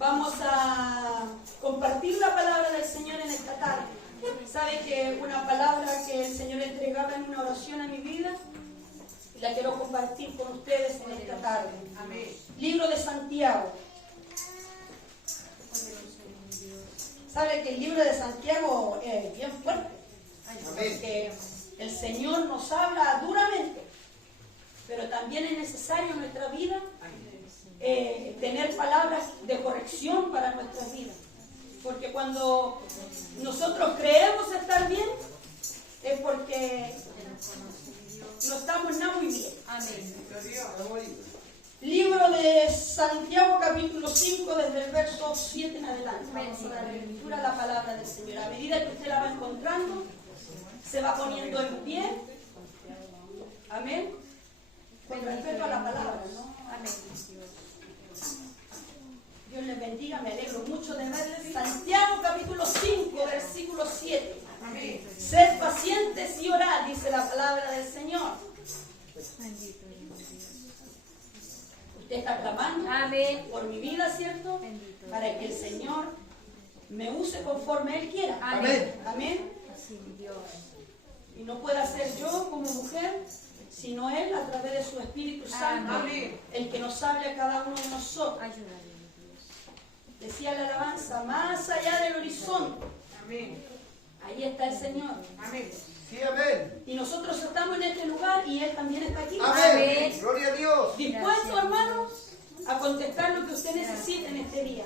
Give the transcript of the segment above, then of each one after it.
Vamos a compartir la palabra del Señor en esta tarde. Sabe que una palabra que el Señor entregaba en una oración a mi vida, la quiero compartir con ustedes en esta tarde. Amén. Libro de Santiago. Sabe que el libro de Santiago es bien fuerte, porque el Señor nos habla duramente, pero también es necesario en nuestra vida tener palabras de corrección para nuestra vida, porque cuando nosotros creemos estar bien es porque no estamos nada muy bien. Amén. Libro de Santiago capítulo 5 desde el verso 7 en adelante. Vamos a dar lectura a la palabra del Señor. A medida que usted la va encontrando, se va poniendo en pie. Amén. Con respeto a la palabra, ¿no? Amén. Dios les bendiga, me alegro mucho de verles. Santiago capítulo 5, versículo 7. Amén. Sed pacientes y orad, dice la palabra del Señor. Usted está clamando, amén, por mi vida, ¿cierto? Bendito. Para que el Señor me use conforme Él quiera. Amén. Amén. Así, Dios. Y no pueda ser yo como mujer, sino Él a través de su Espíritu Santo, amén, el que nos hable a cada uno de nosotros. Ayúdale, Dios. Decía la alabanza, más allá del horizonte. Amén. Ahí está el Señor. Amén. Sí, amén. Y nosotros estamos en este lugar y Él también está aquí. Amén. Amén. Gloria a Dios. Dispuesto, hermanos, a contestar lo que usted necesite en este día.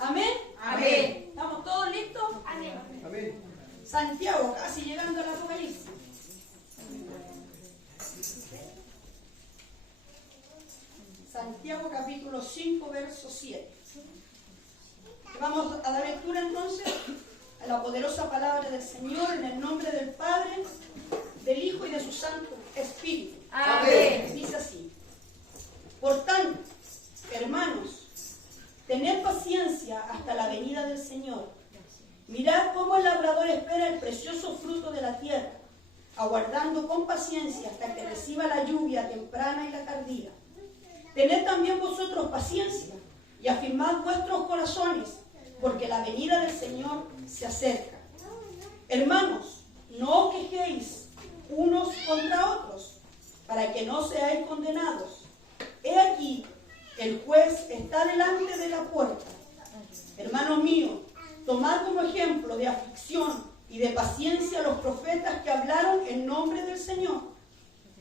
Amén. Amén. ¿Estamos todos listos? Amén. Amén. Santiago, casi llegando al Apocalipsis. Santiago capítulo 5, verso 7. Vamos a dar lectura entonces a la poderosa palabra del Señor en el nombre del Padre, del Hijo y de su Santo Espíritu. Amén. Dice así: por tanto, hermanos, tened paciencia hasta la venida del Señor. Mirad cómo el labrador espera el precioso fruto de la tierra, aguardando con paciencia hasta que reciba la lluvia temprana y la tardía. Tened también vosotros paciencia y afirmad vuestros corazones, porque la venida del Señor se acerca. Hermanos, no os quejéis unos contra otros, para que no seáis condenados. He aquí, el juez está delante de la puerta. Hermanos míos, tomad como ejemplo de aflicción y de paciencia a los profetas que hablaron en nombre del Señor.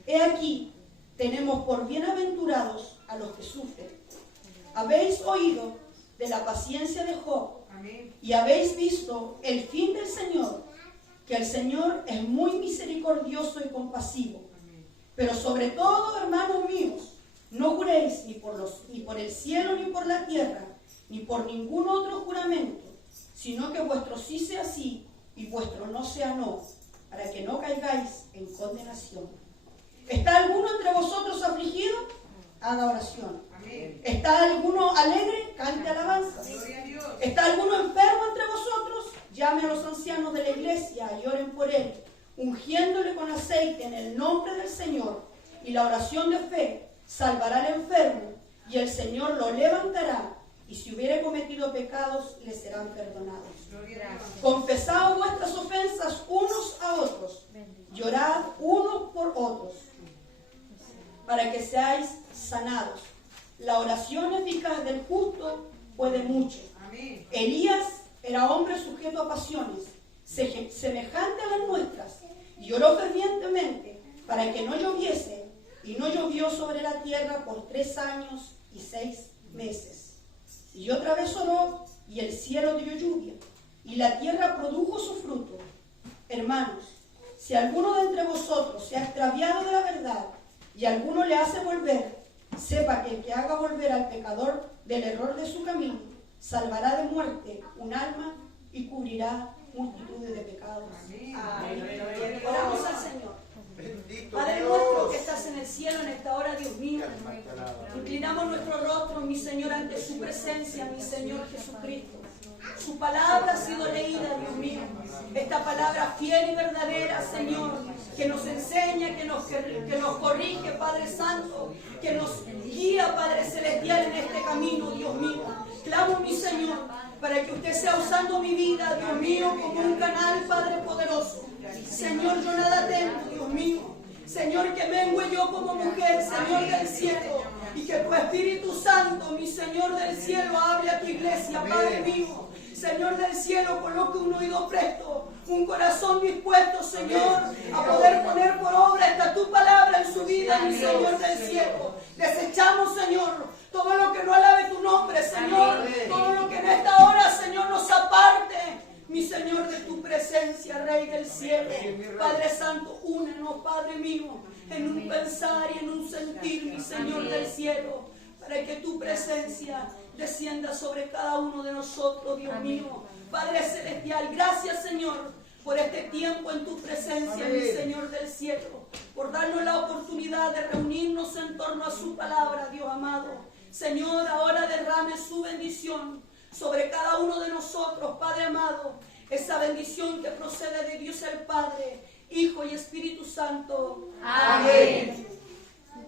He aquí, tenemos por bienaventurados a los que sufren. Habéis oído de la paciencia de Job, y habéis visto el fin del Señor, que el Señor es muy misericordioso y compasivo. Pero sobre todo, hermanos míos, no juréis ni por el cielo, ni por la tierra, ni por ningún otro juramento, sino que vuestro sí sea sí y vuestro no sea no, para que no caigáis en condenación. ¿Está alguno entre vosotros afligido? Haga oración. Amén. ¿Está alguno alegre? Cante alabanzas. ¿Está alguno enfermo entre vosotros? Llame a los ancianos de la iglesia y oren por él, ungiéndole con aceite en el nombre del Señor. Y la oración de fe salvará al enfermo, y el Señor lo levantará, y si hubiere cometido pecados, le serán perdonados. Confesad vuestras ofensas unos a otros, llorad unos por otros, para que seáis sanados. La oración eficaz del justo puede mucho. Amén. Elías era hombre sujeto a pasiones, semejante a las nuestras, y oró fervientemente para que no lloviese, y no llovió sobre la tierra por 3 años y 6 meses. Y otra vez oró, y el cielo dio lluvia, y la tierra produjo su fruto. Hermanos, si alguno de entre vosotros se ha extraviado de la verdad, y alguno le hace volver, sepa que el que haga volver al pecador del error de su camino, salvará de muerte un alma y cubrirá multitudes de pecados. Amén. Amén. Oramos al Señor. Bendito Padre Dios. nuestro que estás en el cielo en esta hora, Dios mío, inclinamos nuestro rostro, mi Señor, ante su presencia, mi Señor Jesucristo. Su palabra ha sido leída, Dios mío. Esta palabra fiel y verdadera, Señor, que nos enseña, que nos corrige, Padre Santo, que nos guía, Padre Celestial, en este camino, Dios mío. Clamo, mi Señor, para que usted sea usando mi vida, Dios mío, como un canal, Padre poderoso. Señor, yo nada tengo, Dios mío. Señor, que mengue yo como mujer, Señor del cielo, y que tu Espíritu Santo, mi Señor del cielo, hable a tu iglesia, Padre mío. Señor del cielo, coloque un oído presto, un corazón dispuesto, Señor, a poder poner por obra esta tu palabra en su vida, mi Señor del cielo. Desechamos, Señor, todo lo que no alabe tu nombre, Señor, todo lo que en esta hora, Señor, nos aparte, mi Señor, de tu presencia, Rey del cielo. Padre Santo, únenos, Padre mío, en un pensar y en un sentir, mi Señor del cielo, para que tu presencia descienda sobre cada uno de nosotros, Dios mío. Padre celestial, gracias, Señor, por este tiempo en tu presencia, mi Señor del cielo, por darnos la oportunidad de reunirnos en torno a su palabra, Dios amado. Señor, ahora derrame su bendición sobre cada uno de nosotros, Padre amado, esa bendición que procede de Dios el Padre, Hijo y Espíritu Santo. Amén.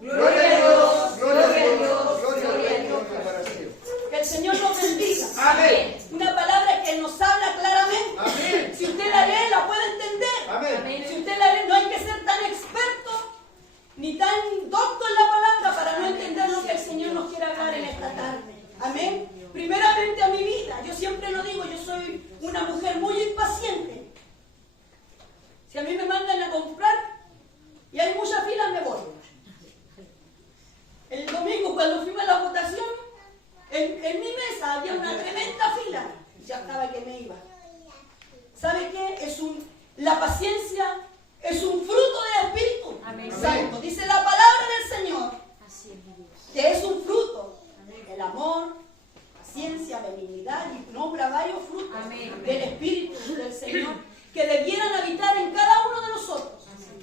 Gloria a Dios, gloria a Dios, gloria a Dios. Que el Señor nos bendiga. Amén. Una palabra que nos habla claramente. Amén. Si usted la lee, la puede entender. Amén. Si usted la lee, no hay que ser tan experto ni tan docto en la palabra para no entender lo que el Señor nos quiere hablar en esta tarde. Amén. Primeramente a mi vida. Yo siempre lo digo, yo soy una mujer muy impaciente. Si a mí me mandan a comprar y hay mucha fila, me voy. El domingo cuando fuimos a la votación, en mi mesa había una tremenda fila. Ya estaba que me iba. ¿Sabe qué? La paciencia es un fruto del Espíritu Santo. Dice la palabra del Señor que es un fruto. El amor, paciencia, benignidad, y nombra varios frutos del Espíritu del Señor que debieran habitar en cada uno de nosotros.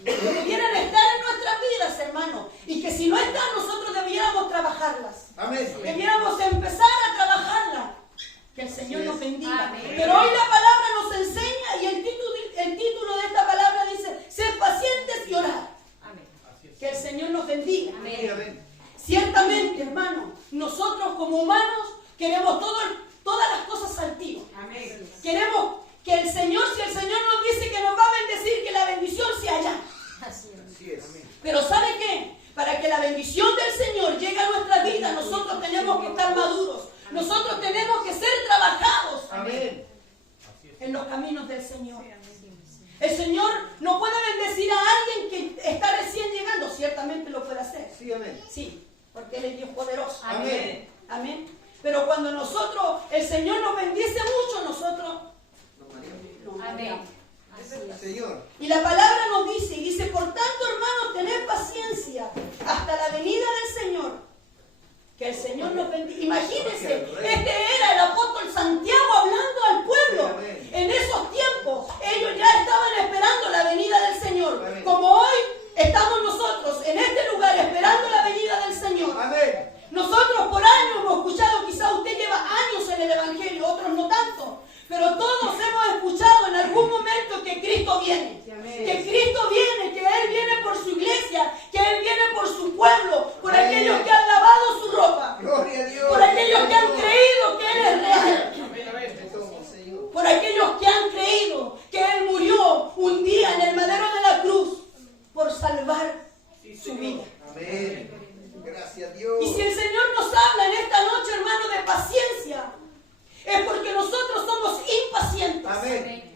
Que debieran estar en nuestras vidas, hermano, y que si no están, nosotros debiéramos trabajarlas. Amén. Debiéramos empezar a trabajarlas. Que el Señor nos bendiga. Amén. Pero hoy la palabra nos enseña y el título de esta palabra dice: ser pacientes y orar. Amén. Que el Señor nos bendiga. Amén. Ciertamente, hermano, nosotros como humanos queremos todas las cosas altivas. Amén. Queremos que el Señor, si el Señor nos dice que nos va a bendecir, que la bendición sea allá. Así es. Pero ¿sabe qué? Para que la bendición del Señor llegue a nuestra vida, nosotros tenemos que estar maduros. Nosotros tenemos que ser trabajados. Amén. En los caminos del Señor. El Señor no puede bendecir a alguien que está recién llegando. Ciertamente lo puede hacer. Sí, amén. Sí, porque Él es Dios poderoso. Amén. Amén. Pero cuando el Señor nos bendice mucho, nosotros nos Amén. Señor. Y la palabra nos dice, por tanto, hermanos, tened paciencia hasta la venida del Señor. Que el Señor nos bendiga. Imagínense, este era el apóstol Santiago hablando al pueblo. En esos tiempos, ellos ya estaban esperando la venida del Señor. Como hoy estamos nosotros en este lugar esperando la venida del Señor. Amén. Nosotros por años hemos escuchado, quizá usted lleva años en el Evangelio, otros no tanto. Pero todos hemos escuchado en algún momento que Cristo viene. Que Cristo viene, que Él viene por su iglesia, que Él viene por su pueblo, por aquellos que han lavado su ropa, Gloria a Dios. por aquellos que han creído que Él es real, Señor. por aquellos que han creído que Él murió un día en el madero de la cruz por salvar su vida. Amén. Gracias a Dios. Y si el Señor nos habla en esta noche, hermano, de paciencia, es porque nosotros somos impacientes. Amén.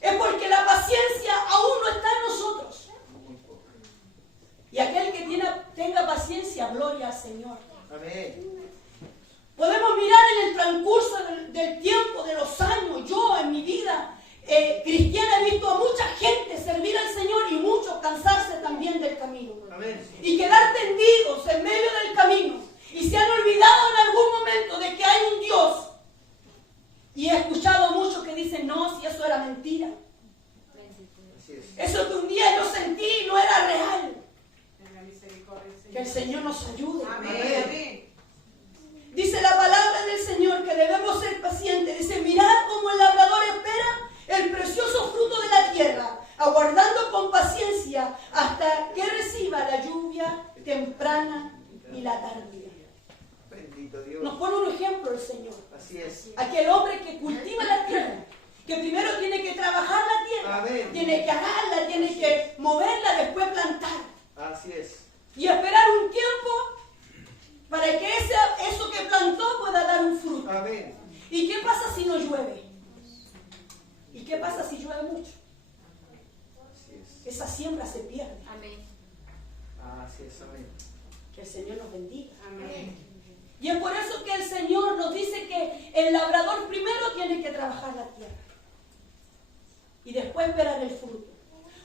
Es porque la paciencia aún no está en nosotros. Y aquel que tenga paciencia, gloria al Señor. Amén. Podemos mirar en el transcurso del tiempo, de los años. Yo en mi vida cristiana he visto a mucha gente servir al Señor y muchos cansarse también del camino. Amén. Y quedar tendidos en medio del camino. Y se han olvidado en algún momento de que hay un Dios. Y he escuchado a muchos que dicen, no, si eso era mentira. Eso que un día yo sentí no era real. Que el Señor nos ayude. Amén. Dice la palabra del Señor que debemos ser pacientes. Dice, mirad cómo el labrador espera el precioso fruto de la tierra, aguardando con paciencia hasta que reciba la lluvia temprana y la tardía. el Señor. Así es. Aquel hombre que cultiva la tierra, que primero tiene que trabajar la tierra, Amén. tiene que agarrarla, tiene que moverla, después plantar. Así es. Y esperar un tiempo para que eso que plantó pueda dar un fruto. Amén. ¿Y qué pasa si no llueve? ¿Y qué pasa si llueve mucho? Así es. Esa siembra se pierde. Amén. Así es. Amén. Que el Señor nos bendiga. Amén. Y es por eso que el Señor nos dice que el labrador primero tiene que trabajar la tierra y después esperar el fruto.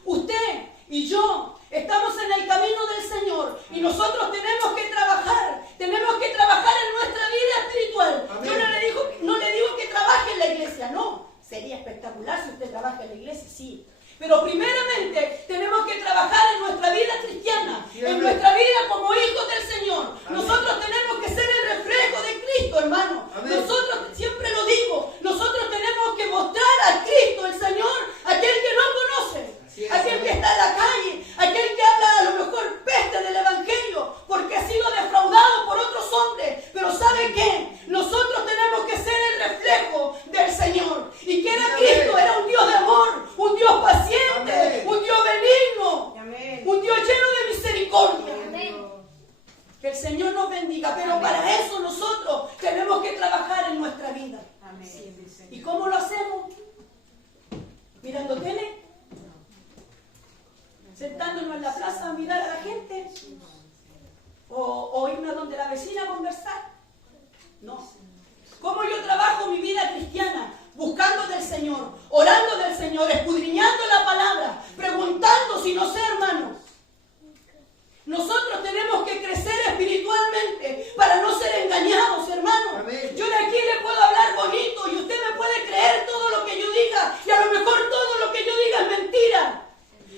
Usted y yo estamos en el camino del Señor y nosotros tenemos que trabajar en nuestra vida espiritual. Amén. Yo no le digo que trabaje en la iglesia, no. Sería espectacular si usted trabaja en la iglesia, sí. Pero primeramente tenemos que trabajar en nuestra vida cristiana, en nuestra vida como hijos del Señor. Amén. Nosotros tenemos que ser el reflejo de Cristo, hermano. Amén. Nosotros, siempre lo digo, nosotros tenemos que mostrar a Cristo, el Señor, aquel que no conoce, Así es, aquel que amén. está en la calle, aquel que habla a lo mejor peste del Evangelio, porque ha sido defraudado por otros hombres. Pero ¿sabe qué? Nosotros tenemos que ser el reflejo del Señor. ¿Y que era Amén. Cristo? Era un Dios de amor, un Dios paciente, Amén. un Dios benigno, Amén. un Dios lleno de misericordia. Amén. Que el Señor nos bendiga, pero Amén. para eso nosotros tenemos que trabajar en nuestra vida. Amén. ¿Y cómo lo hacemos? ¿Mirando tele? ¿Sentándonos en la plaza a mirar a la gente? ¿O irnos a donde la vecina a conversar? No. ¿Cómo yo trabajo mi vida cristiana? Buscando del Señor, orando del Señor, escudriñando la palabra, preguntando si no sé, hermanos. Nosotros tenemos que crecer espiritualmente para no ser engañados, hermanos. Amén. Yo de aquí le puedo hablar bonito y usted me puede creer todo lo que yo diga y a lo mejor todo lo que yo diga es mentira.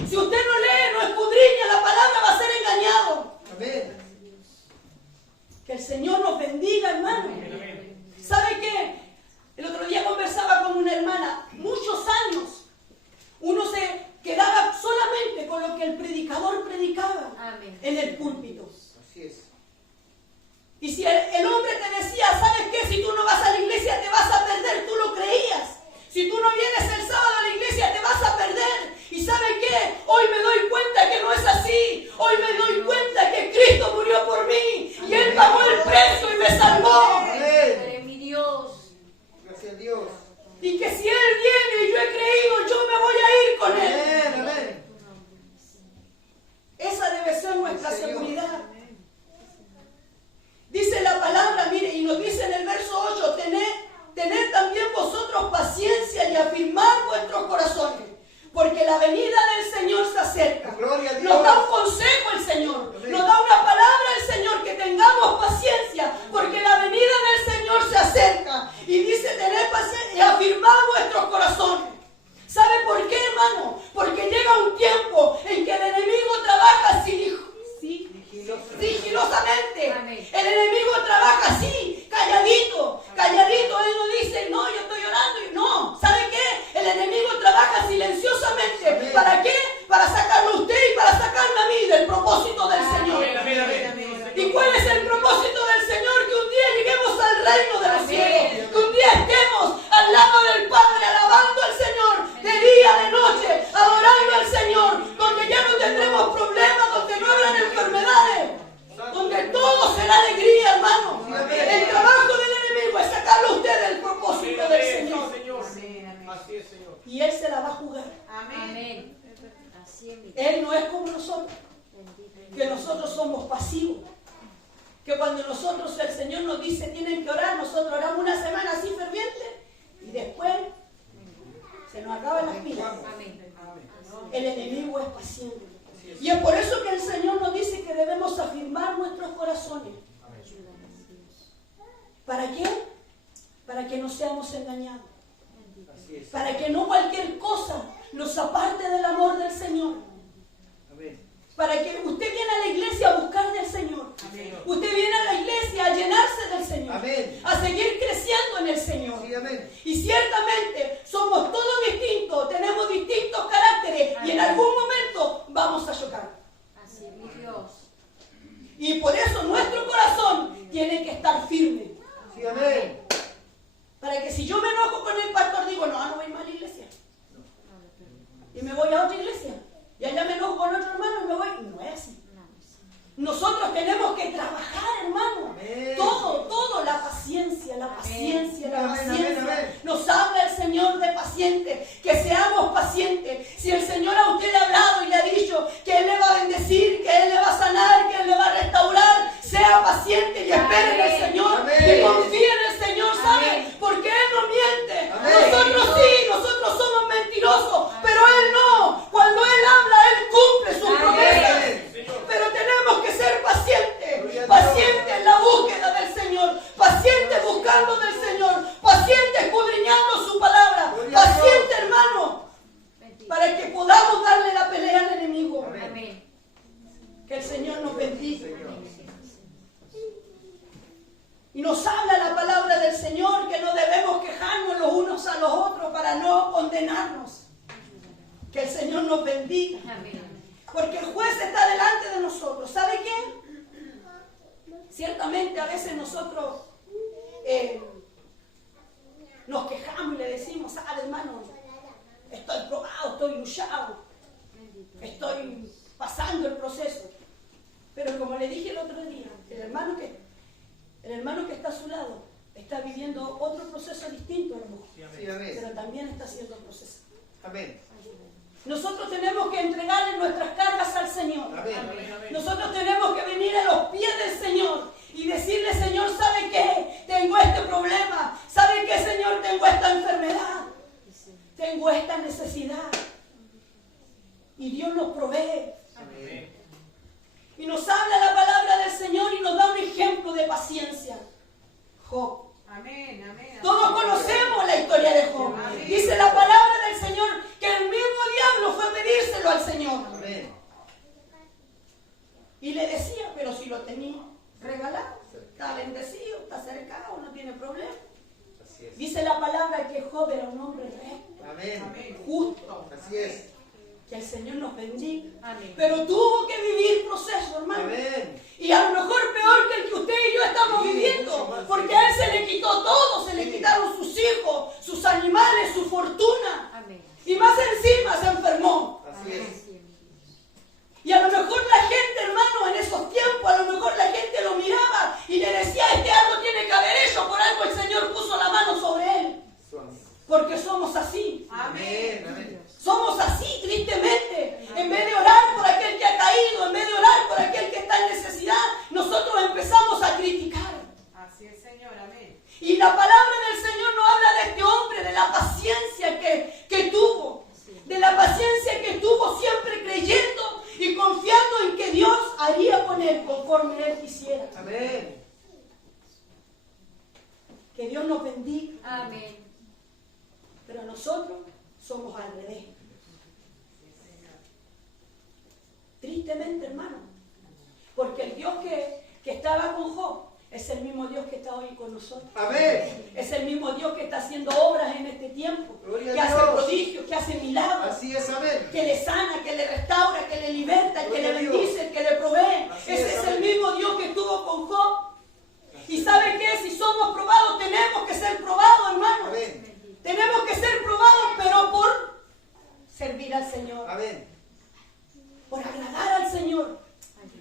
Si usted no lee, no escudriña la palabra, va a ser engañado. Amén. Que el Señor nos bendiga, hermano. ¿Sabe qué? El otro día conversaba con una hermana, muchos años, uno se quedaba solamente con lo que el predicador predicaba Amén. en el púlpito. Así es. Y si el hombre te decía, ¿sabes qué? Si tú no vas a la iglesia te vas a perder, tú lo creías. Si tú no vienes el sábado a la iglesia te vas a perder. ¿Y sabe qué? Hoy me doy cuenta que no es así. Hoy me doy cuenta que Cristo murió por mí y Él pagó el precio y me salvó. Amén. Mi Dios. Gracias a Dios. Y que si Él viene y yo he creído, yo me voy a ir con Él. Amén. Amén. Esa debe ser nuestra Sí, Señor. seguridad. Dice la palabra, mire, y nos dice en el verso 8, tened también vosotros paciencia y afirmar vuestros corazones, porque la venida del Señor se acerca. Gloria a Dios. Nos da un consejo el Señor, Amén. nos da una palabra el Señor, que tengamos paciencia, porque la venida del Señor se acerca. Y dice, tened paciencia y afirmar vuestros corazones. ¿Sabe por qué, hermano? Porque llega un tiempo en que el enemigo trabaja sigilosamente. Amén. El enemigo trabaja así, calladito. Él no dice, no, yo estoy orando. No, ¿sabe qué? El enemigo trabaja silenciosamente. Amén. ¿Para qué? Para sacarlo a usted y para sacarme a mí del propósito del Señor. ¿Y cuál es el propósito del Señor? Que un día lleguemos al reino de los Amén. cielos. Que un día estemos al lado del Padre, alabando al Señor, de día, de noche, adorando al Señor, donde ya no tendremos problemas, donde no habrán enfermedades, donde todo será alegría, hermano. El trabajo del enemigo es sacarlo a usted del propósito del Señor. Así es, Señor. Y Él se la va a jugar. Amén. Así es mi Dios. Él no es como nosotros, que nosotros somos pasivos. Que cuando nosotros, el Señor nos dice tienen que orar, nosotros oramos una semana así ferviente y después se nos acaban las pilas. Amén. El enemigo es paciente. Y es por eso que el Señor nos dice que debemos afirmar nuestros corazones. ¿Para qué? Para que no seamos engañados. Así es. Para que no cualquier cosa nos aparte del amor del Señor. Amén. Para que usted viene a la iglesia a buscar del Señor. Amén. Usted viene a la iglesia a llenarse del Señor. Amén. A seguir creciendo en el Señor. Sí, amén. Y ciertamente somos todos distintos, tenemos distintos caracteres y en algún momento vamos a chocar. Así es mi Dios. Y por eso nuestro corazón tiene que estar firme. Sí, amén. Para que si yo me enojo con el pastor, digo, no voy más a la iglesia. Y me voy a otra iglesia. Y allá me enojo con otro hermano y me voy. No es así. Nosotros tenemos que trabajar, hermano. Amén. Todo, la paciencia, la paciencia, la Amén, paciencia. amén, amén. Nos habla el Señor de pacientes, que seamos pacientes. Si el Señor a usted le ha hablado y le ha dicho que Él le va a bendecir, que Él le va a sanar, que Él le va a restaurar, sea paciente y espere en el Señor, Amén. que confíe en el Señor, ¿sabe? Amén. Porque Él no miente. Amén. Nosotros sí, nosotros somos mentirosos, pero Él no. Cuando Él habla, Él cumple sus Amén. promesas. Pero tenemos que ser pacientes, Gloria a Dios. pacientes en la búsqueda del Señor, pacientes buscando del Señor, pacientes escudriñando su palabra, Gloria a Dios. pacientes, hermano, para que podamos darle la pelea al enemigo. Amén. Amén. Que el Señor nos bendiga. Señor. Y nos habla la palabra del Señor que no debemos quejarnos los unos a los otros para no condenarnos. Que el Señor nos bendiga. Amén. Porque el juez está delante de nosotros. ¿Sabe qué? Ciertamente a veces nosotros nos quejamos y le decimos, hermano, estoy probado, estoy luchado, estoy pasando el proceso. Pero como le dije el otro día, el hermano que está a su lado está viviendo otro proceso distinto a lo mejor. Sí, amén. Pero también está siendo procesado. Amén. Nosotros tenemos que entregarle nuestras cargas al Señor. Amén. Nosotros tenemos que venir a los pies del Señor y decirle, Señor, ¿sabe qué? Tengo este problema. ¿Sabe qué, Señor? Tengo esta enfermedad. Tengo esta necesidad. Y Dios nos provee. Amén. Y nos habla la palabra del Señor y nos da un ejemplo de paciencia. Job. Amén, amén. Todos conocemos la historia de Job. Amén. Dice la palabra del Señor que el mismo diablo fue a pedírselo al Señor. Amén. Y le decía, pero si lo tenía regalado, está bendecido, está cercado, no tiene problema. Así es. Dice la palabra que Job era un hombre recto, Amén. justo. Así es. Que el Señor nos bendiga. Amén. Pero tuvo que vivir proceso, hermano. Amén. Y a lo mejor peor que el que usted y yo estamos Sí, viviendo. mucho más, Porque sí. a él se le quitó todo, se le Sí. quitaron sus hijos, sus animales, su fortuna. Amén. Y más encima se enfermó. Así es. Así es, mi Dios. Y a lo mejor la gente, hermano, en esos tiempos, a lo mejor la gente lo miraba y le decía, algo tiene que haber hecho, por algo el Señor puso la mano sobre él. Porque somos así. Amén. Amén. Somos así, tristemente. En vez de orar por aquel que ha caído, en vez de orar por aquel que está en necesidad, nosotros empezamos a criticar. Así es, Señor, amén. Y la palabra del Señor nos habla de este hombre, de la paciencia que tuvo. De la paciencia que tuvo, siempre creyendo y confiando en que Dios haría con él conforme él quisiera. Amén. Que Dios nos bendiga. Amén. Pero nosotros somos al revés. Tristemente, hermano. Porque el Dios que estaba con Job es el mismo Dios que está hoy con nosotros. Amén. Es el mismo Dios que está haciendo obras en este tiempo. Gloria a Que hace Dios. prodigios, que hace milagros. Así es. Amén. Que le sana, que le restaura, que le liberta, que Gloria le a Dios. bendice, que le provee. Así Ese es, es el amén. mismo Dios que estuvo con Job. Y ¿sabe qué? Si somos probados, tenemos que ser probados, hermano. Amén. Tenemos que ser probados, pero por servir al Señor. Amén. Por agradar al Señor.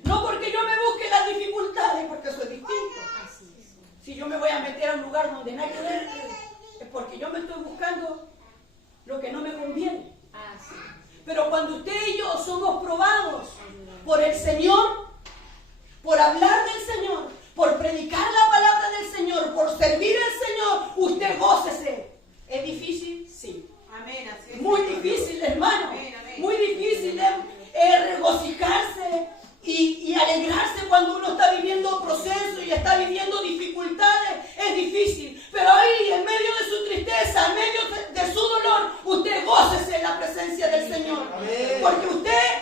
No porque yo me busque las dificultades, porque eso es distinto. Así es. Si yo me voy a meter a un lugar donde nada que ver, es porque yo me estoy buscando lo que no me conviene. Así es. Pero cuando usted y yo somos probados por el Señor, por hablar del Señor, por predicar la palabra del Señor, por servir al Señor, usted gócese. ¿Es difícil? Sí. Amén, así es. Muy Señor. difícil, hermano. Amén, amén. Muy difícil regocijarse y alegrarse cuando uno está viviendo procesos y está viviendo dificultades. Es difícil. Pero ahí, en medio de su tristeza, en medio de su dolor, usted gócese en la presencia del Señor. Amén. Porque usted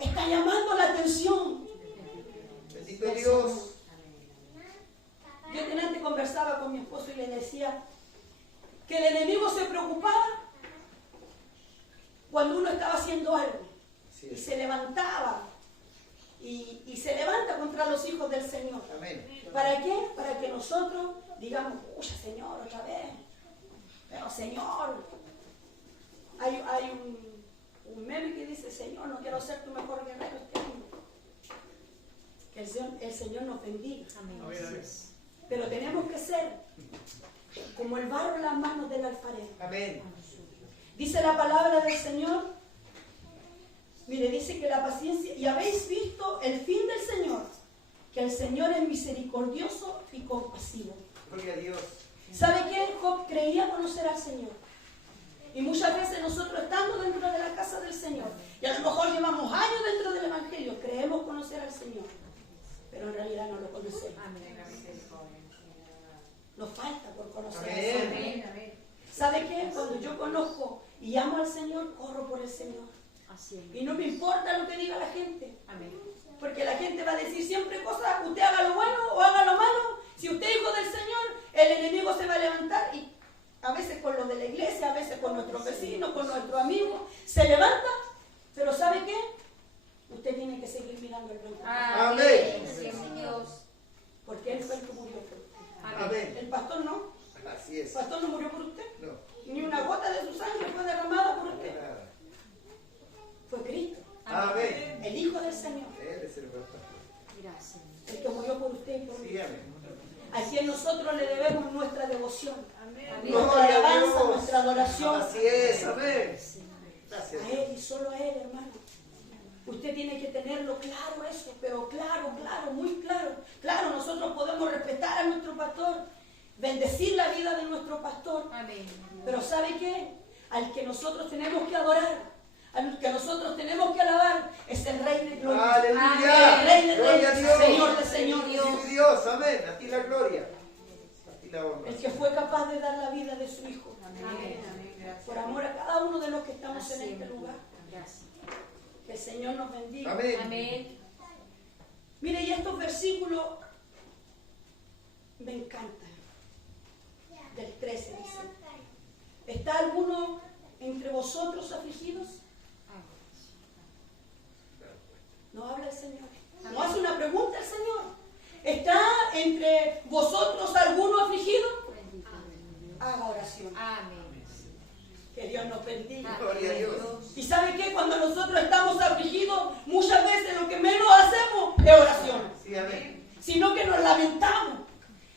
está llamando la atención. Bendito Dios. Yo delante conversaba con mi esposo y le decía que el enemigo se preocupaba cuando uno estaba haciendo algo Así y es. se levantaba y se levanta contra los hijos del Señor. Amén. ¿Para qué? Para que nosotros digamos, pucha Señor, otra vez. Pero Señor, hay un meme que dice, Señor, no quiero ser tu mejor guerrero este año. Que el Señor nos bendiga. Amén. Amén. Pero tenemos que ser como el barro en las manos del alfarero. Amén. Dice la palabra del Señor, mire, dice que la paciencia, y habéis visto el fin del Señor, que el Señor es misericordioso y compasivo. Gloria a Dios. ¿Sabe qué? Job creía conocer al Señor. Y muchas veces nosotros estando dentro de la casa del Señor, y a lo mejor llevamos años dentro del Evangelio, creemos conocer al Señor, pero en realidad no lo conocemos. Nos falta por conocer al Señor. Amén. ¿Sabe qué? Cuando yo conozco y amo al Señor, corro por el Señor. Así es. Y no me importa lo que diga la gente. Amén. Porque la gente va a decir siempre cosas, usted haga lo bueno o haga lo malo. Si usted es hijo del Señor, el enemigo se va a levantar y a veces con los de la iglesia, a veces con nuestros vecinos, con nuestros amigos, se levanta. Pero ¿sabe qué? Usted tiene que seguir mirando el blanco. Amén. Así es, Dios. Porque Él fue el que murió por usted. Amén. El pastor no. Así El es. pastor no murió por usted. No. Ni una gota de su sangre fue derramada por usted. Nada. Fue Cristo, Amén. el Hijo del Señor, Él es el pastor. Gracias. el que murió por usted y por mí. Sí, amén. A quien nosotros le debemos nuestra devoción, Amén. nuestra Gloria a alabanza, Dios. nuestra adoración. Así es, amén. Gracias. A Él y solo a Él, hermano. Usted tiene que tenerlo claro eso, pero claro, muy claro. Claro, nosotros podemos respetar a nuestro pastor, bendecir la vida de nuestro pastor, Amén. pero ¿sabe qué? Al que nosotros tenemos que adorar, al que nosotros tenemos que alabar, es el Rey de Gloria. Aleluya. El Rey de Gloria a Reyes, Dios. Señor de Señores. Sí, Dios, amén. A ti la gloria. A ti la honra. El que fue capaz de dar la vida de su Hijo, Amén. Amén. Gracias. por amor a cada uno de los que estamos Así en es, este lugar. Gracias. Que el Señor nos bendiga. Amén. Amén. Mire, y estos versículos me encantan. Del 13 dice: ¿está alguno entre vosotros afligidos? No habla el Señor. No hace una pregunta el Señor. ¿Está entre vosotros alguno afligido? Bendito Dios. Haga oración. Amén. Que Dios nos bendiga. Gloria a Dios. Y ¿sabe qué? Cuando nosotros estamos afligidos, muchas veces lo que menos hacemos es oración. Sí, amén. Sino que nos lamentamos,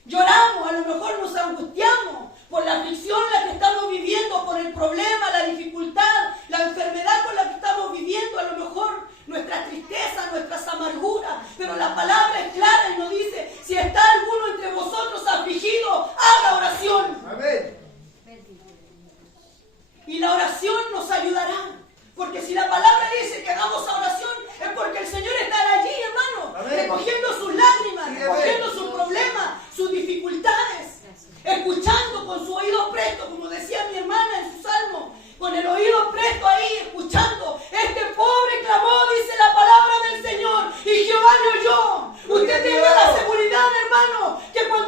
lloramos, a lo mejor nos angustiamos por la aflicción la que estamos viviendo, por el problema, la dificultad, la enfermedad con la que estamos viviendo, a lo mejor nuestra tristeza, nuestras amarguras, pero la palabra es clara y nos dice: si está alguno entre vosotros afligido, haga oración. Amén. Bendito Dios. Y la oración nos ayudará. Porque si la palabra dice que hagamos oración, es porque el Señor estará allí, hermano, Amén. recogiendo sus lágrimas, Sí, recogiendo amén. sus problemas, sus dificultades, escuchando con su oído presto, como decía mi hermana en su salmo, con el oído presto ahí, escuchando. Este pobre clamó, dice la palabra del Señor, y Jehová le oyó. Gloria Usted a tiene Dios. la seguridad, hermano, que cuando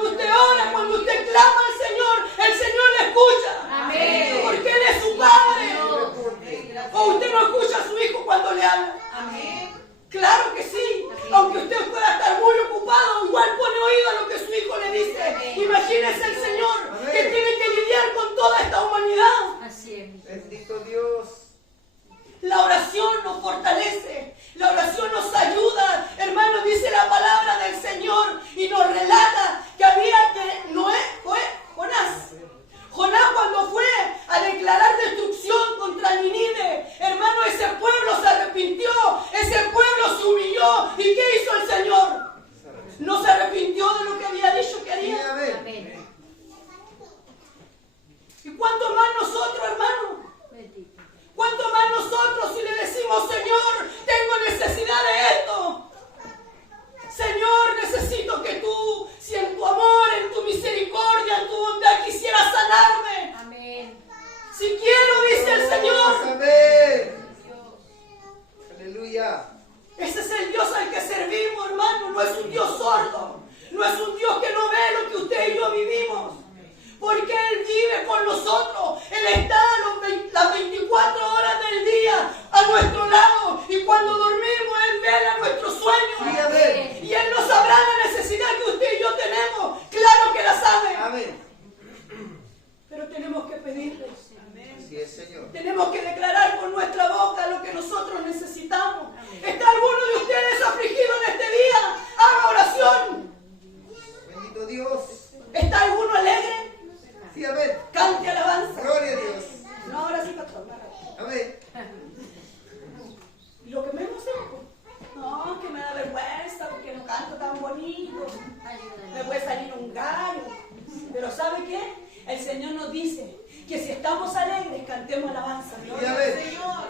¿sabe qué? El Señor nos dice que si estamos alegres, cantemos alabanza. Gloria al Señor.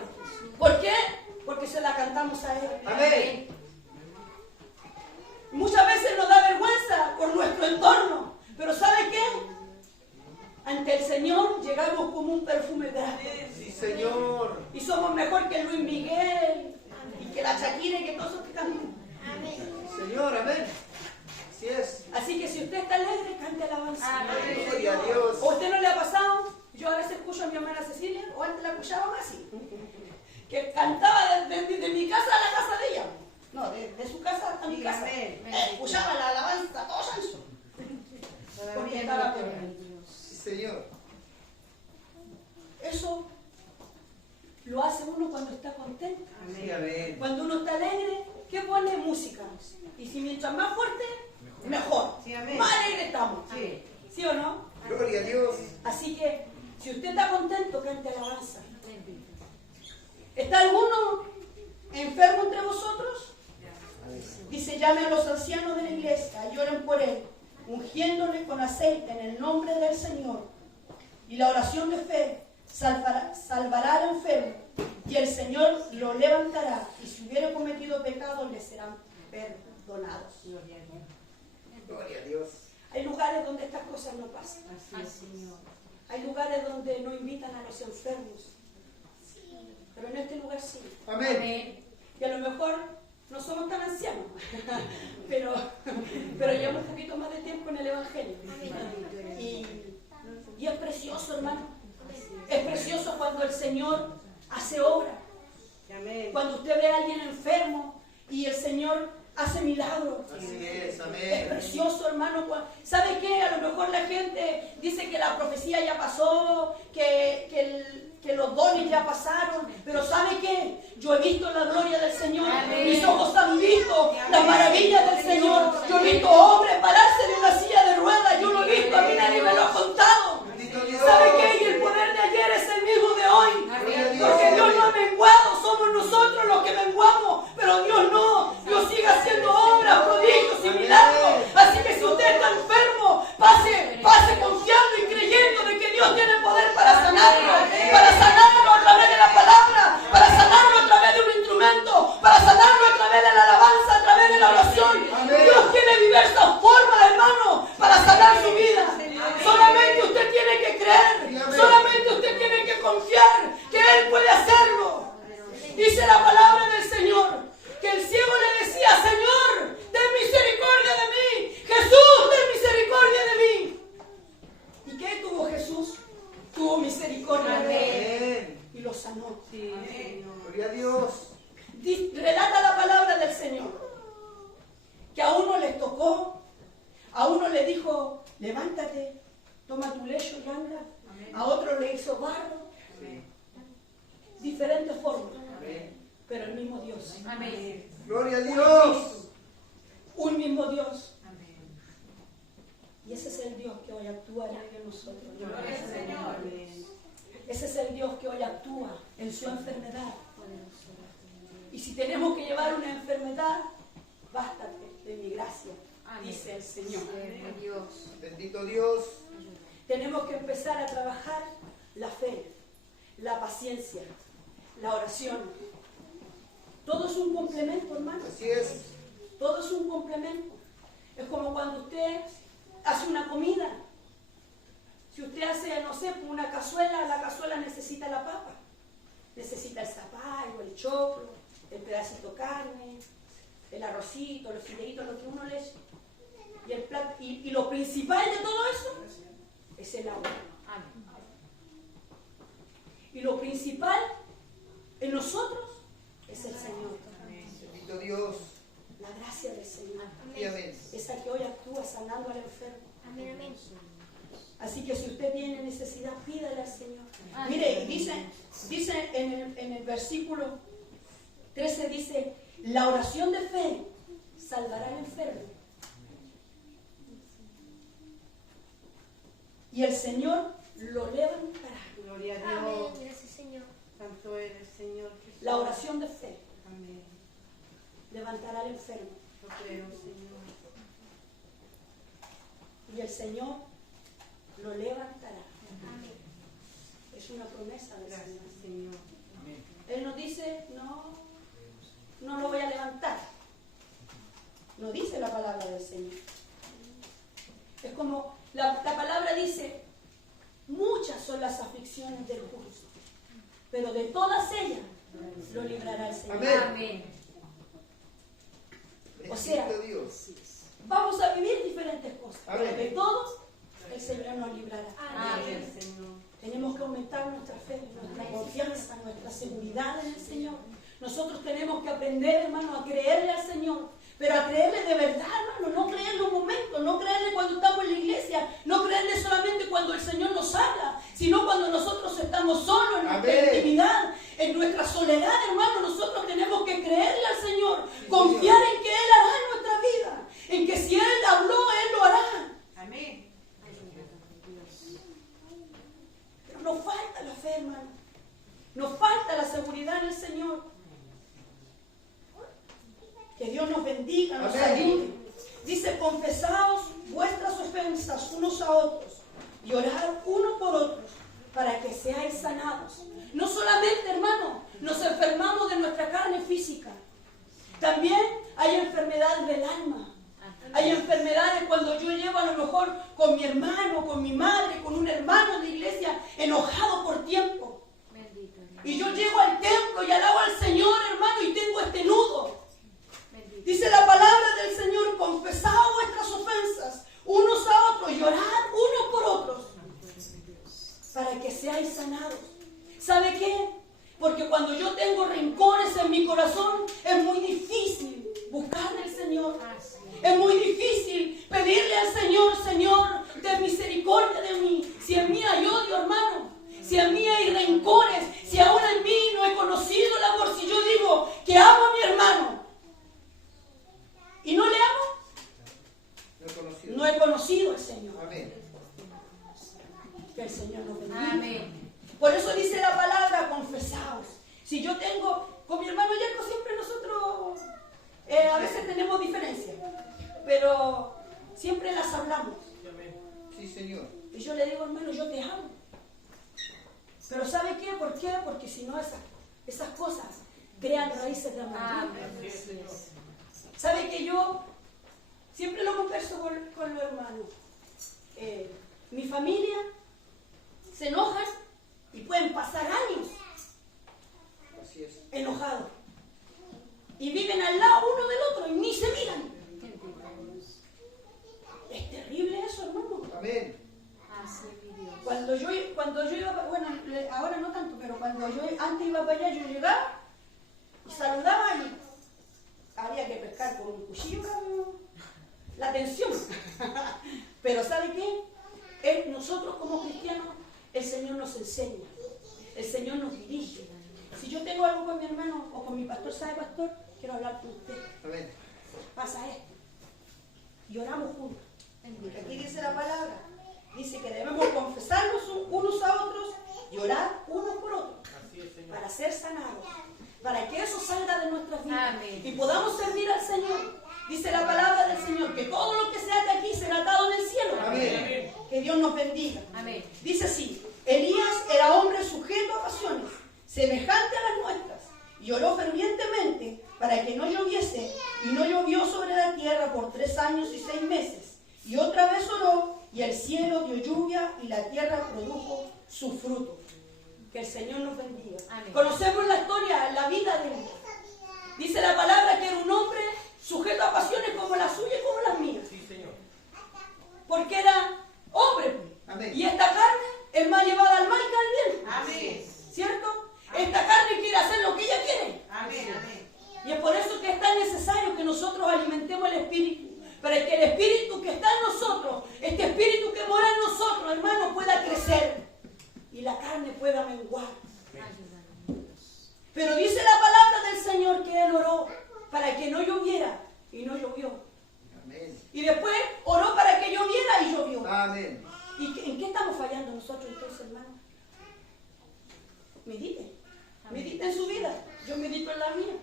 ¿Por qué? Porque se la cantamos a Él. Amén. Muchas veces nos da vergüenza por nuestro entorno, pero ¿sabe qué? Ante el Señor llegamos como un perfume grato. Sí, Señor. Y somos mejor que Luis Miguel, y que la Shakira y que todos esos que cantan. Señor, amén. Así es. Así que si usted está alegre, cante alabanza. Gloria a Dios. ¿O usted no le ha pasado? Yo a veces escucho a mi hermana Cecilia, o antes la escuchaba más así, que cantaba de mi casa a la casa de ella. No, de su casa a mi casa. Escuchaba la alabanza, todo chancho. Porque estaba bien. Sí, Señor. Eso lo hace uno cuando está contento. Sí, amén. Cuando uno está alegre, ¿qué pone? Música. Y si mientras más fuerte, mejor. Sí, amén. Más alegre estamos. Sí. ¿Sí o no? Gloria a Dios. Así que, si usted está contento, cante alabanza. ¿Está alguno enfermo entre vosotros? Dice, llame a los ancianos de la iglesia, lloren por él, ungiéndole con aceite en el nombre del Señor. Y la oración de fe salvará al enfermo, y el Señor lo levantará, y si hubiera cometido pecado, le serán perdonados. Gloria a Dios. Hay lugares donde estas cosas no pasan. Hay lugares donde no invitan a los enfermos. Pero en este lugar sí. Amén. Y a lo mejor no somos tan ancianos, pero llevamos un poquito más de tiempo en el Evangelio. Y es precioso, hermano. Es precioso cuando el Señor hace obra. Cuando usted ve a alguien enfermo y el Señor hace milagros. Así es, Es amén. precioso, hermano. ¿Sabe qué? A lo mejor la gente dice que la profecía ya pasó, que los dones ya pasaron, pero ¿sabe qué? Yo he visto la gloria del Señor. Mis ojos han visto las maravillas del Señor. Yo he visto hombres pararse de una silla de ruedas. Yo lo he visto, a mí nadie me lo ha contado. Bendito Dios. ¿Sabe qué? Y el poder de ayer es el mismo de hoy. Gloria a Dios. Porque Dios no ha menguado, somos nosotros los que menguamos, pero Dios no. Dios sigue haciendo obras, prodigios y milagros. Así que si usted está enfermo, pase confiando y creyendo de que Dios tiene poder para sanarlo a través de la palabra, para sanarlo a través de un instrumento, para sanarlo a través de la alabanza, a través de la oración. Amén. Dios tiene diversas formas, hermano, para sanar su vida. Solamente usted tiene que creer, solamente usted tiene que confiar que Él puede hacerlo. Dice la palabra del Señor que el ciego le decía, Señor, ten misericordia de mí. Jesús, ten misericordia de mí. ¿Y qué tuvo Jesús? Tuvo misericordia de él Amén. y lo sanó. Gloria a Dios. Relata la palabra del Señor que a uno les tocó, a uno le dijo, levántate, toma tu lecho y anda. A otro le hizo barro. Diferentes formas, pero el mismo Dios. Gloria a Dios. Un mismo Dios. Y ese es el Dios que hoy actúa en nosotros. Gloria al Señor. Ese es el Dios que hoy actúa en su enfermedad. Y si tenemos que llevar una enfermedad, bástate de mi gracia, dice el Señor. Bendito Dios. Tenemos que empezar a trabajar la fe, la paciencia, la oración. Todo es un complemento, hermano. Así es. Todo es un complemento. Es como cuando usted hace una comida. Si usted hace, no sé, una cazuela, la cazuela necesita la papa. Necesita el zapallo, el choclo, el pedacito de carne, el arrocito, los fideitos, lo que uno le echa. Y, el plato, y lo principal de todo eso es el agua. Y lo principal en nosotros es el Señor. Bendito Dios. La gracia del Señor. Y amén. Esa que hoy actúa sanando al enfermo. Así que si usted tiene necesidad, pídale al Señor. Mire, dice en el versículo 13, dice, la oración de fe salvará al enfermo. Y el Señor lo levantará. Gloria a Dios. Gracias, Señor. Santo eres, Señor. Jesús. La oración de fe Amén. levantará al enfermo. Lo creo, Señor. Y el Señor lo levantará. Es una promesa del Gracias, Señor. Señor. Él nos dice, no lo voy a levantar. No dice la palabra del Señor. Es como la palabra dice, muchas son las aflicciones del justo, pero de todas ellas lo librará el Señor. Amén. Amén. O sea, Bendito Dios. vamos a vivir diferentes cosas, pero Amén. de todos el Señor nos librará. Amén. Señor. Tenemos que aumentar nuestra fe, nuestra confianza, nuestra seguridad en el Señor. Nosotros tenemos que aprender, hermano, a creerle al Señor, pero a creerle de verdad, hermano, no creerle un momento, no creerle cuando estamos en la iglesia, no creerle solamente cuando el Señor nos habla, sino cuando nosotros estamos solos en nuestra Amén. intimidad, en nuestra soledad, hermano. Nosotros tenemos que creerle al Señor, confiar en que Él hará en nuestra vida, en que si Él habló, Él lo hará. Amén. Pero nos falta la fe, hermano. Nos falta la seguridad en el Señor. Que Dios nos bendiga, nos Amén. ayude. Dice, confesaos vuestras ofensas unos a otros y orad unos por otros para que seáis sanados. No solamente, hermano, nos enfermamos de nuestra carne física. También hay enfermedades del alma. Hay enfermedades cuando yo llevo a lo mejor con mi hermano, con mi madre, con un hermano de iglesia enojado por tiempo. Bendito Dios. Y yo llego al templo y alabo al Señor, hermano, y tengo este nudo. Bendito. Dice la palabra del Señor, confesaos vuestras ofensas unos a otros y orad unos por otros para que seáis sanados. ¿Sabe qué? Porque cuando yo tengo rencores en mi corazón, es muy difícil buscar del Señor. Es muy difícil pedirle al Señor, Señor, ten misericordia de mí. Si en mí hay odio, hermano, si en mí hay rencores, si aún en mí no he conocido el amor, si yo digo que amo a mi hermano y no le amo, no he conocido al Señor. Amén. Que el Señor nos bendiga. Amén. Por eso dice la palabra, confesaos. Si yo tengo, con mi hermano Yerko siempre nosotros a veces tenemos diferencias, pero siempre las hablamos. Sí, Señor. Y yo le digo, hermano, yo te amo. Pero ¿sabe qué? ¿Por qué? Porque si no esas cosas crean raíces de amargura. Amén. Así es. ¿Sabe que yo siempre lo converso con los hermanos? Mi familia se enojan y pueden pasar años Así es. enojados. Y viven al lado uno del otro y ni se miran. Bendito Dios. Es terrible eso, hermano. Amén. Así es mi Dios. Cuando yo iba, bueno, ahora no tanto, pero cuando yo antes iba para allá, yo llegaba y saludaba y había que pescar con un cuchillo la tensión. Pero ¿sabe qué? Nosotros como cristianos, el Señor nos enseña, el Señor nos dirige. Si yo tengo algo con mi hermano o con mi pastor, ¿sabe, pastor? Quiero hablar con usted. Amén. Pasa esto. Y oramos juntos. Bendito Aquí dice la palabra. Dice que debemos confesarnos unos a otros y orar unos por otros para ser sanados, para que eso salga de nuestras vidas Amén. y podamos servir al Señor. Dice la palabra del Señor que todo lo que se ate aquí será atado en el cielo. Amén. Que Dios nos bendiga. Amén. Dice así, Elías era hombre sujeto a pasiones, semejante a las nuestras, y oró fervientemente para que no lloviese, y no llovió sobre la tierra por 3 años y 6 meses. Y otra vez oró, y el cielo dio lluvia, y la tierra produjo su fruto. Que el Señor nos bendiga. Amén. Conocemos la historia, la vida de él. Dice la palabra que era un hombre sujeto a pasiones como las suyas y como las mías. Sí, Señor. Porque era hombre, pues. Amén. Y esta carne es más llevada al mal que al bien. Amén. ¿Cierto? Esta carne quiere hacer lo que ella quiere. Amén. Amén. Y es por eso que es tan necesario que nosotros alimentemos el Espíritu. Para que el Espíritu que está en nosotros, este Espíritu que mora en nosotros, hermano, pueda crecer. Y la carne pueda menguar. Ayúdanos. Pero dice la palabra del Señor que Él oró para que no lloviera. Y no llovió. Amén. Y después oró para que lloviera y llovió. Amén. ¿Y en qué estamos fallando nosotros entonces, hermano? Medite. Medite en su vida. Yo medito en la mía.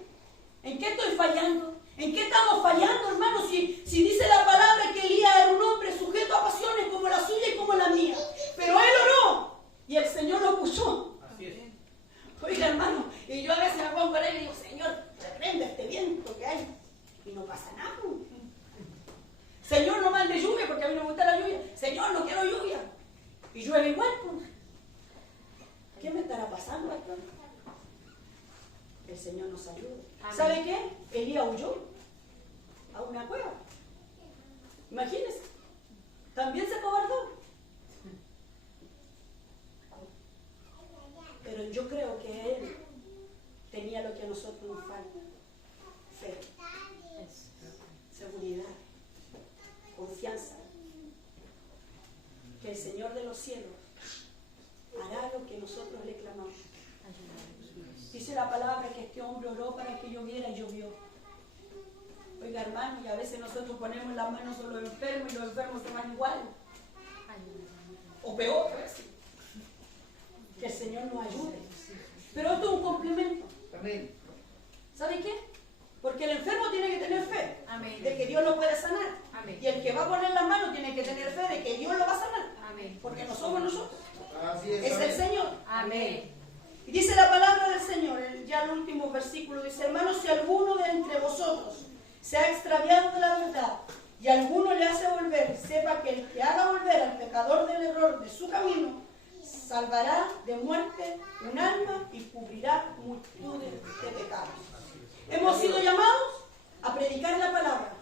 ¿En qué estoy fallando? ¿En qué estamos fallando, hermano? Si dice la palabra que Elías era un hombre sujeto a pasiones como la suya y como la mía. Y llueve igual, pues. ¿Qué me estará pasando, pastor? El Señor nos ayuda. Amén. ¿Sabe qué? Elías huyó a una cueva. Imagínense. También se cobardó. Pero yo creo que él tenía lo que a nosotros nos falta. Fe, seguridad, confianza. Que el Señor de los cielos hará lo que nosotros le clamamos. Dice la palabra que este hombre oró para que lloviera y llovió. Oiga, hermano, y a veces nosotros ponemos las manos sobre los enfermos y los enfermos se van igual. O peor, pues. Que el Señor nos ayude. Pero esto es un complemento. Amén. ¿Sabe qué? Porque el enfermo tiene que tener fe. Amén. De que Dios lo puede sanar. Amén. Y el que va a poner las manos tiene que tener fe de que Dios lo va a sanar. Amén. Porque no somos nosotros. Así es. Es el Amén. Señor. Amén. Y dice la palabra del Señor, ya el último versículo, dice: hermanos, si alguno de entre vosotros se ha extraviado de la verdad y alguno le hace volver, sepa que el que haga volver al pecador del error de su camino, salvará de muerte un alma y cubrirá multitudes de pecados. Hemos sido llamados a predicar la palabra,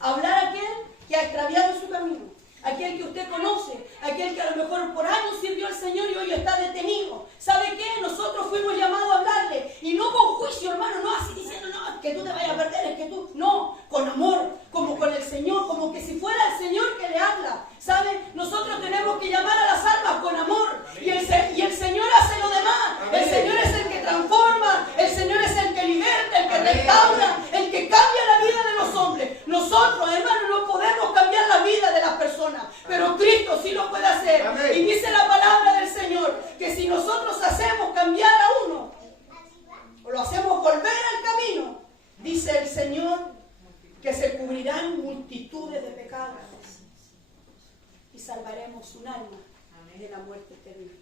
a hablar a aquel que ha extraviado su camino, aquel que usted conoce, aquel que a lo mejor por años sirvió al Señor y hoy está detenido. ¿Sabe qué? Nosotros fuimos llamados a hablarle, y no con juicio, hermano, no así diciendo, no, que tú te vayas a perder, es que tú, no, con amor, como con el Señor, como que si fuera el Señor que le habla. ¿Sabe? Nosotros tenemos que llamar a las almas con amor, y el Señor hace lo demás. El Señor es el que transforma, el Señor es el que liberta, el que restaura, el que cambia la vida de los hombres. Nosotros, hermano, no podemos cambiar la vida de las personas, pero Cristo sí lo puede hacer. Amén. Y dice la palabra del Señor que si nosotros hacemos cambiar a uno, o lo hacemos volver al camino, dice el Señor que se cubrirán multitudes de pecados y salvaremos un alma de la muerte eterna.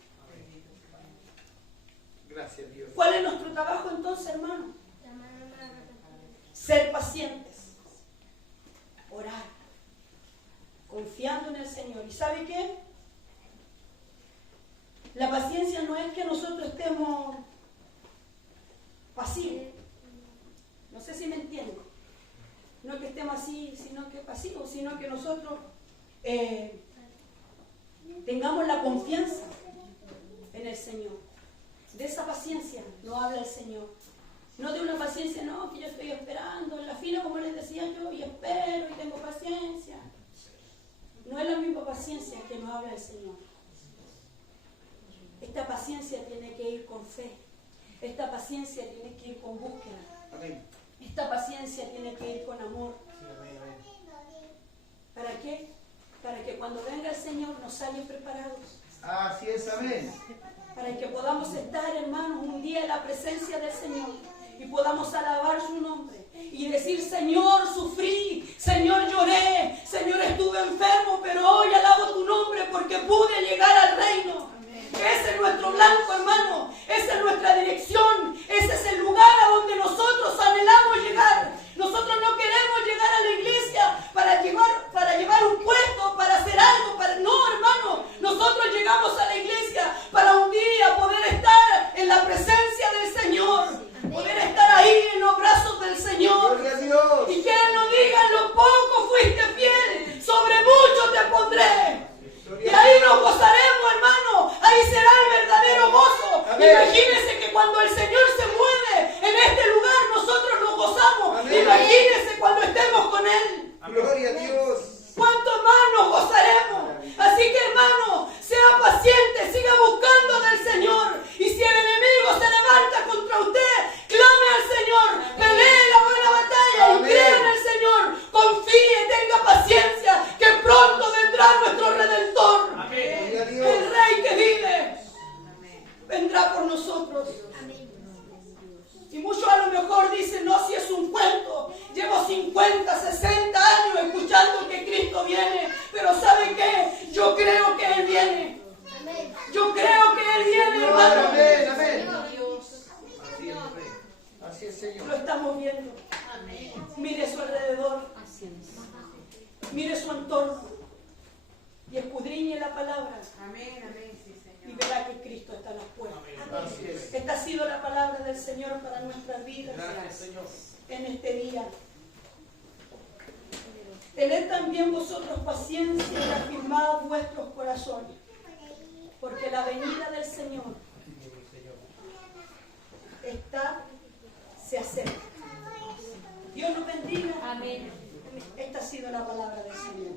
Gracias, Dios. ¿Cuál es nuestro trabajo entonces, hermano? Ser pacientes, orar, confiando en el Señor. ¿Y sabe qué? La paciencia no es que nosotros estemos pasivos. No sé si me entienden. No es que estemos así, sino que pasivos, sino que nosotros tengamos la confianza en el Señor. De esa paciencia nos habla el Señor. No de una paciencia, no, que yo estoy esperando en la fila, como les decía yo, y espero y tengo paciencia. No es la misma paciencia que nos habla el Señor. Esta paciencia tiene que ir con fe. Esta paciencia tiene que ir con búsqueda. Amén. Esta paciencia tiene que ir con amor. ¿Para qué? Para que cuando venga el Señor nos halle preparados. Así es. Amén. Para que podamos estar, hermanos, un día en la presencia del Señor y podamos alabar su nombre y decir: Señor, sufrí, Señor, lloré, Señor, estuve enfermo, pero hoy alabo tu nombre porque pude llegar al reino. Ese es nuestro blanco, hermano. Esa es nuestra dirección. Ese es el lugar a donde nosotros anhelamos llegar. Nosotros no queremos llegar a la iglesia para llevar un puesto, para hacer algo. No, hermano. Nosotros llegamos a la iglesia para un día poder estar en la presencia del Señor. Poder estar ahí en los brazos del Señor. Gloria a Dios. Y que Él nos diga: en lo poco fuiste fiel, sobre mucho te pondré. Y ahí nos gozaremos, hermano. Ahí será el verdadero gozo. Amén. Imagínense que cuando el Señor se mueve en este lugar, nosotros nos gozamos. Amén. Imagínense cuando estemos con Él. Gloria a Dios. ¿Cuánto más nos gozaremos? Así que, hermano, sea paciente, siga buscando del Señor. Y si el enemigo se levanta contra usted, clame al Señor, pelee la buena batalla y Amén. crea en el Señor. Confíe, tenga paciencia, que pronto vendrá nuestro Redentor. Gloria a Dios. El Rey que vive vendrá por nosotros. Y muchos a lo mejor dicen: no, si es un cuento. Llevo 50, 60 años escuchando que Cristo viene. Pero ¿sabe qué? Yo creo que Él viene. Yo creo que Él viene, hermano. Amén. Amén. Así es, Rey. Así es, Señor. Lo estamos viendo. Mire su alrededor. Así es. Mire su entorno. Y escudriñe la palabra Amén, amén, sí, y Señor. verá que Cristo está a las puertas. Así es. Esta ha sido la palabra del Señor para nuestras vidas Gracias, Señor. en este día. Tened también vosotros paciencia y afirmad vuestros corazones, porque la venida del Señor se acerca. Dios nos bendiga. Amén. Esta ha sido la palabra del Señor.